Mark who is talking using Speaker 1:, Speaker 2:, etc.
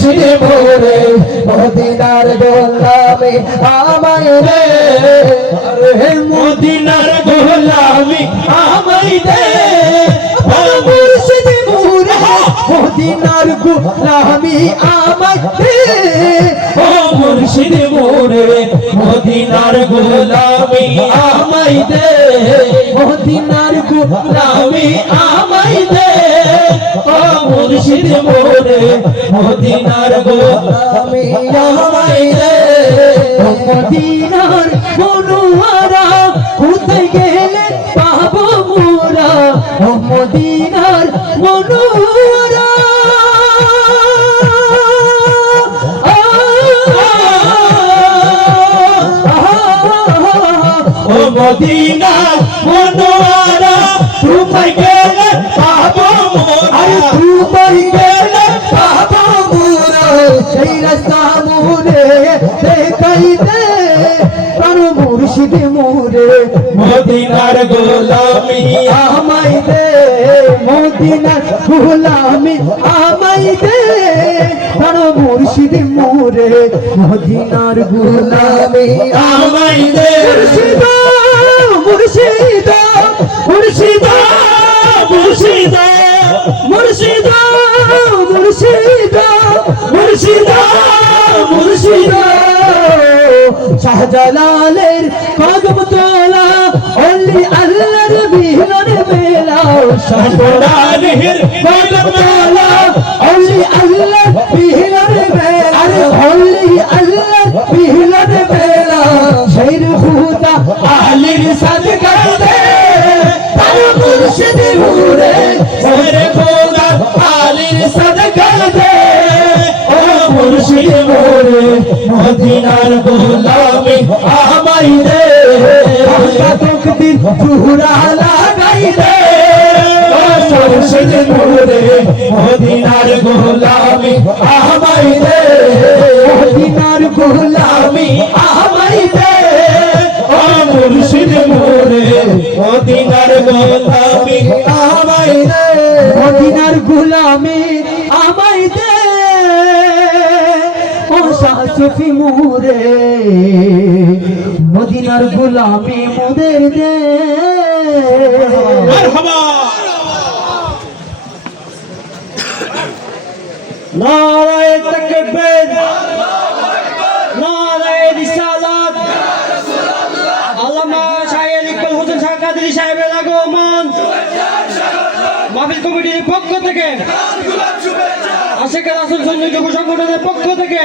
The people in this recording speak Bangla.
Speaker 1: মুর্শিদ মোরে মদিনার গোলামে আমায় রে
Speaker 2: হে মদিনার গোলামি আমাই দে।
Speaker 1: মুর্শিদ মোরে মদিনার গোলামে আমায় রে
Speaker 2: ও মুর্শিদ মোরে মদিনার গোলামি আমাই দে।
Speaker 1: মদিনার
Speaker 2: গোলামি আমাই দে। ও মুর্শিদ মোরে মদিনার গোলামি আমাই দে
Speaker 1: মদিনার মনোয়ারা কোথায় গেলে পাবো মোরা? ও মদিনার মনোয়ারা
Speaker 2: ও মদিনা মনোয়ারা তুমি গেলে পাবো মোরা?
Speaker 1: মুর্শিদ মোরে
Speaker 2: মদিনার গোলামি
Speaker 1: আমায় দে মদিনার গোলামি আমায় দে প্রাণ মুর্শিদ মোরে মদিনার গোলামি।
Speaker 2: আমাই দে।
Speaker 1: মুর্শিদ মুর্শিদ
Speaker 2: মুর্শিদ
Speaker 1: মুর্শিদ। মুর্শিদ
Speaker 2: মুর্শিদ মুর্শিদ
Speaker 1: শাহজালালের কদম তোলা অলি আল্লাহর বিহনের মেলা
Speaker 2: সর্বদানির কদম তোলা
Speaker 1: অলি আল্লাহ বিহনের মেলা আরে অলি আল্লাহ বিহনের মেলা শের খুদা
Speaker 2: আলির সাদকা দে
Speaker 1: তার মুর্শিদ হুরে
Speaker 2: মোরে মদিনার গোলামি আমাই দে
Speaker 1: তকদির চুরা লাগাই দে
Speaker 2: ও মুর্শিদ মোরে মদিনার গোলামি আমাই দে
Speaker 1: মদিনার গোলামি
Speaker 2: আমাই দে ও মুর্শিদ মোরে মদিনার গোলামি আমাই দে
Speaker 1: মদিনার গোলামি শাসফি মুরে মদিনার গোলামি মুদের দে।
Speaker 3: নারায় তাকবীর নারায় রিসালাত। আল্লামা শাহের ইকবাল হোসেন শাহ কাদরি সাহেবের আগমন। মাহফিল কমিটির পক্ষ থেকে রাসুল যুব সংগঠনের পক্ষ থেকে।